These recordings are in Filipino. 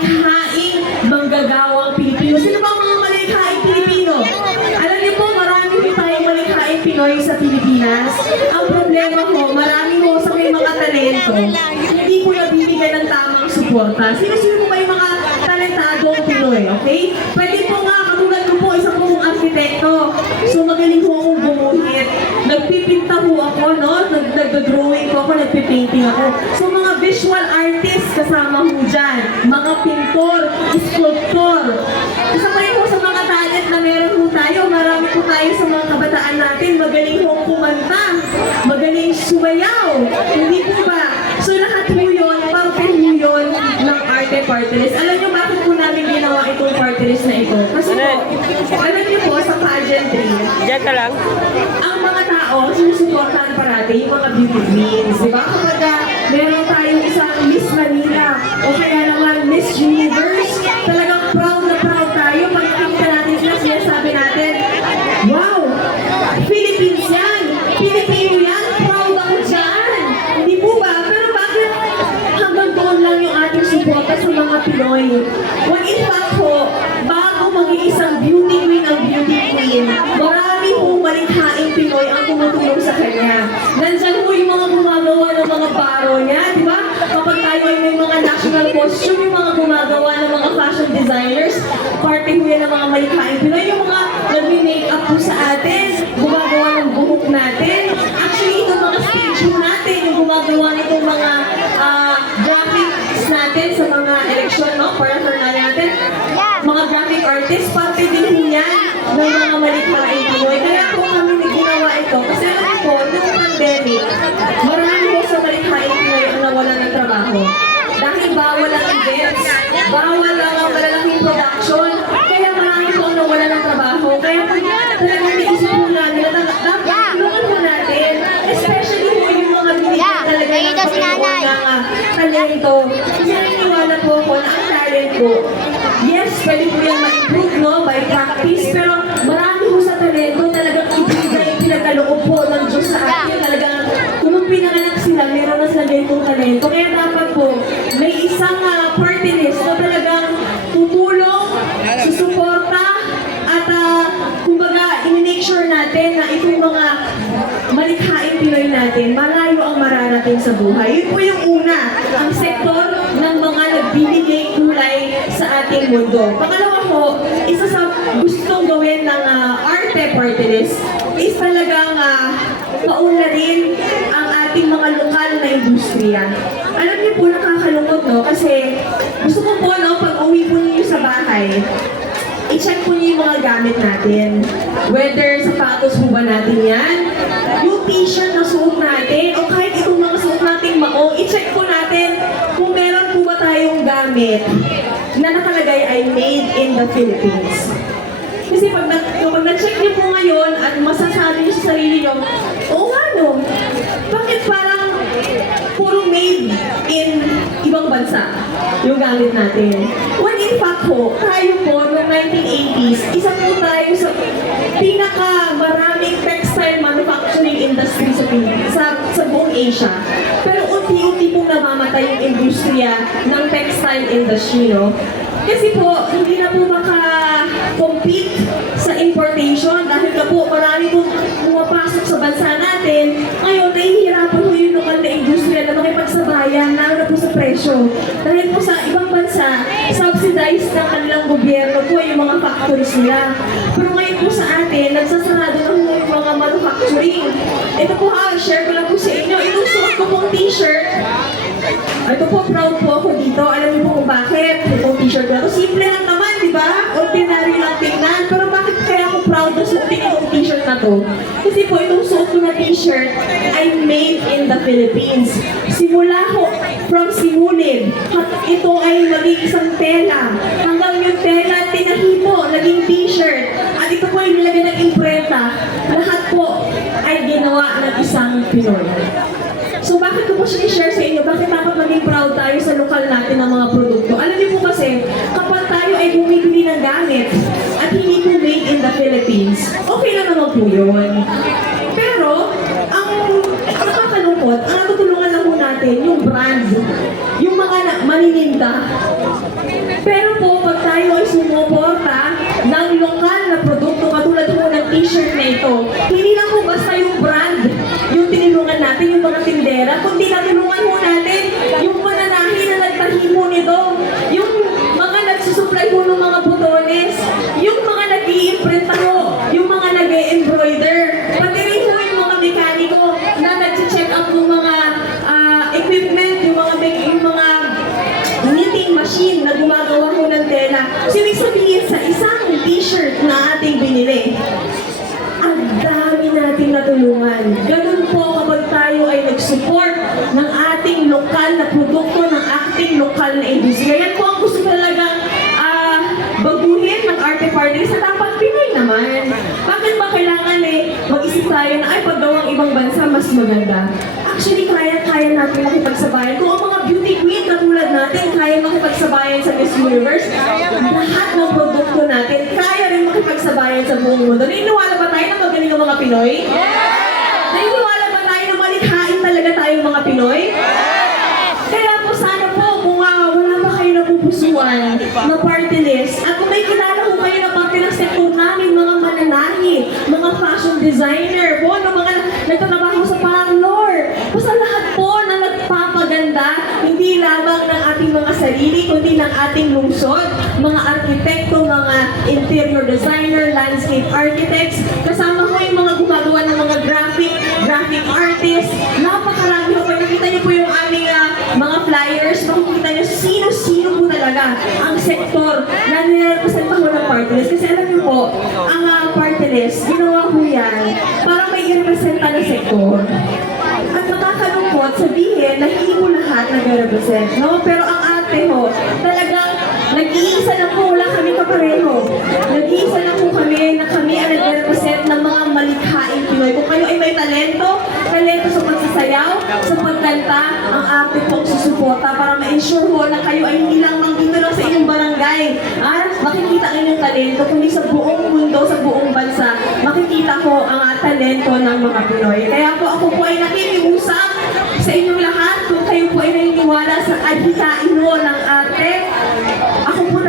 malikhaing manggagawang Pilipino. Sino ba mga malikhaing Pilipino? Alam niyo po, marami po tayong malikhaing Pinoy sa Pilipinas. Ang problema po, marami po sa may mga talento, hindi po nabibigyan ng tamang suporta. Sino-sino po ba yung mga talentadong Pinoy, okay? Pwede arkitekto. So magaling po akong bumuhit. Nagpipinta po ako, no? Nag Nag-drawing po ako, nagpipainting ako. So mga visual artists kasama po dyan. Mga pintor, sculptor. Isa pa rin po sa mga talent na meron po tayo. Marami po tayo sa mga kabataan natin. Magaling po kumanta. Magaling sumayaw. Hindi po ba? So lahat po yun, parte po yun ng arte party list. Alam niyo bakit namin ginawa itong party list na ito? Kasi po, alam niyo po sa pageantry, Diyan ka lang. ang mga tao, sinusuportahan parati yung mga beauty queens, di ba? Kapag Pinoy? When in fact po, bago maging isang beauty queen ang beauty queen, marami po malikhaing Pinoy ang tumutulong sa kanya. Nandyan po yung mga gumagawa ng mga baro niya, di ba? Kapag tayo ay may mga national costume, yung mga gumagawa ng mga fashion designers, parte po yan ng mga malikhaing Pinoy, yung mga nagme-makeup po sa atin, gumagawa mga malikhaing Pinoy. Kaya po kami ginawa ito. Kasi alam po, noong pandemic, marami po sa malikhaing Pinoy ang nawalan ng trabaho. Dahil bawal ang events, bawal ang ang malalaking production, kaya marami po ang nawalan ng trabaho. Kaya po talagang naisip po namin na dapat tulungan po natin, especially po yung mga binigyan talaga ng nanay. ng ah, talento. Kasi naniniwala po ako na ang talent po, yes, pwede po yan ma-improve, no, by practice, pero marami talento talagang ibigay, pinagkaloob po ng Diyos sa atin. Talagang, nung pinanganak sila, meron na sila ganitong talento. Kaya dapat po, may isang uh, party list na talagang tutulong, susuporta, at uh, kumbaga, i-make sure natin na itong mga malikhaing Pinoy natin, malayo ang mararating sa buhay. Yun po yung una, ang sektor ng mga nagbibigay kulay sa ating mundo. Pangalawa po, isa sa gustong gawin ng ah, arte party is talagang uh, paunlarin ang ating mga lokal na industriya. Alam niyo po, nakakalungkot, no? Kasi gusto ko po, no, pag uwi po ninyo sa bahay, i-check po niyo yung mga gamit natin. Whether sapatos po ba natin yan, yung t-shirt na suot natin, o kahit itong mga suot nating maong, i-check po natin kung meron po ba tayong gamit na nakalagay ay made in the Philippines. Kasi pag, na- pag na-check niyo po ngayon at masasabi niyo sa sarili niyo, oo nga no, bakit parang puro made in ibang bansa yung gamit natin. When in fact po, tayo po noong 1980s, isa po tayo sa pinaka maraming textile manufacturing industry sa sa, sa buong Asia. Pero unti-unti pong namamatay yung industriya ng textile industry, no? Kasi po, hindi na po maka-compete sa importation dahil na po marami pong pumapasok sa bansa natin. Ngayon, nahihirapan po yung lokal na industriya na makipagsabayan lalo na po sa presyo. Dahil po sa ibang bansa, subsidized ng kanilang gobyerno po yung mga factories nila. Pero ngayon po sa atin, nagsasarado na po yung mga manufacturing. Ito po ha, share ko lang po sa inyo. Itong suot ko pong t-shirt, ito po, proud po ako Simple lang naman, di ba? Ordinary lang tingnan. Pero bakit kaya ako proud na suotin itong t-shirt na to? Kasi po, itong suot ko na t-shirt ay made in the Philippines. Simula ko, from simulid, hat- ito ay maging isang tela. Hanggang yung tela, tinahito, naging t-shirt. suporta, lahat po ay ginawa ng isang Pinoy. So bakit ko po share sa inyo? Bakit dapat maging po yun. Pero, ang nakakalungkot, ang natutulungan lang po natin, yung brand, yung mga na, manininda. Pero po, pag tayo ay sumuporta ng lokal na nag-support ng ating lokal na produkto, ng ating lokal na industriya. Yan po ang gusto talagang ah, baguhin ng arte party sa dapat Pinoy naman. Bakit ba kailangan eh mag-isip tayo na ay paggawang ibang bansa mas maganda? Actually, kaya-kaya natin makipagsabayan. Kung ang mga beauty queen katulad natin, kaya makipagsabayan sa Miss Universe, lahat ng produkto natin, kaya rin makipagsabayan sa buong mundo. Naniniwala ba tayo na magaling ang mga Pinoy? Naniniwala mga Pinoy? Kaya po sana po, kung ah, wala pa kayo napupusuan na party list, at kung may kilala po kayo na parte ng sektor namin, mga mananahi, mga fashion designer, po, no, mga nagtatrabaho sa parlor, basta lahat po na nagpapaganda, hindi lamang ng ating mga sarili, kundi ng ating lungsod, mga arkitekto, mga interior designer, landscape architects, kasama ko yung mga gumagawa ng mga graphic, graphic artists, napakarami flyers, makikita niyo sino-sino po talaga ang sektor na nirepresenta ko ng party list. Kasi alam niyo po, ang ah, party list, ginawa ko yan, parang may irepresenta na sektor. At nakakalungkot sabihin na hindi ko lahat nag-represent, no? Pero ang ate ho, talagang nag-iisa na po, wala kami kapareho. Nag-iisa na po kami na kami ang nag-represent ng mga malikhaing Pinoy. Kung kayo ay may talento, talento sa pagsasayaw, sa pagkanta, ang ate pong susuporta para ma-ensure ho na kayo ay hindi lang mang dito lang sa inyong barangay. Ah, makikita ang inyong talento, kundi sa buong mundo, sa buong bansa, makikita ko ang ah, talento ng mga Pinoy. Kaya po ako po ay nakikiusap sa inyong lahat kung kayo po ay naniniwala sa adhitain ho ng arte. Ako po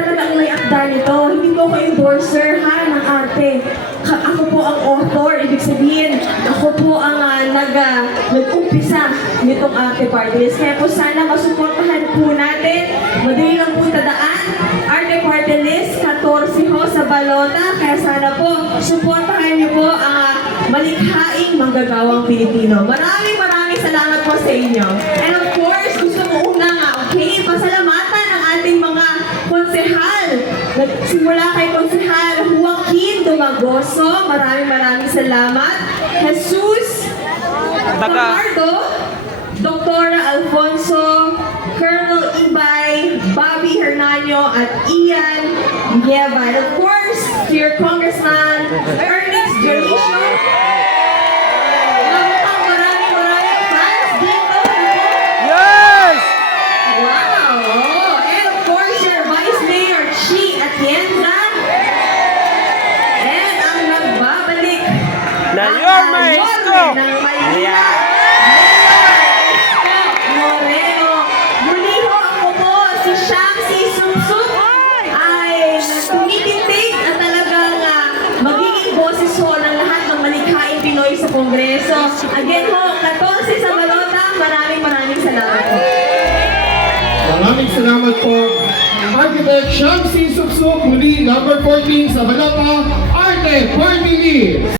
akda nito. Hindi po ako endorser ha ng arte. Ka- ako po ang author. Ibig sabihin, ako po ang ah, nag, ah, nag-umpisa nitong arte party list. Kaya po sana masuportahan po natin. Madali lang po tadaan. Arte party list, 14 ho sa balota. Kaya sana po, suportahan niyo po ang ah, malikhaing manggagawang Pilipino. Maraming maraming salamat po sa inyo. And of course, gusto ko una nga, okay, pasalamatan ang ating mga konsehal. Nagsimula kay konsehal Joaquin Dumagoso. Maraming maraming salamat. Jesus Fajardo, Doktora Alfonso, Colonel Ibay, Bobby Hernano, at Ian Nieva. And of course, to your Congressman, mayor ng Moreno. Muli po, si Shamsi Sumsum ay tumitindig at talagang ah, magiging boses ho ng lahat ng malikhaing Pinoy sa Kongreso. Again ho, 14 sa balota. Maraming maraming salamat po. Maraming salamat po. Architect Shamsi Suksuk, muli number 14 sa Balata, Arte Party.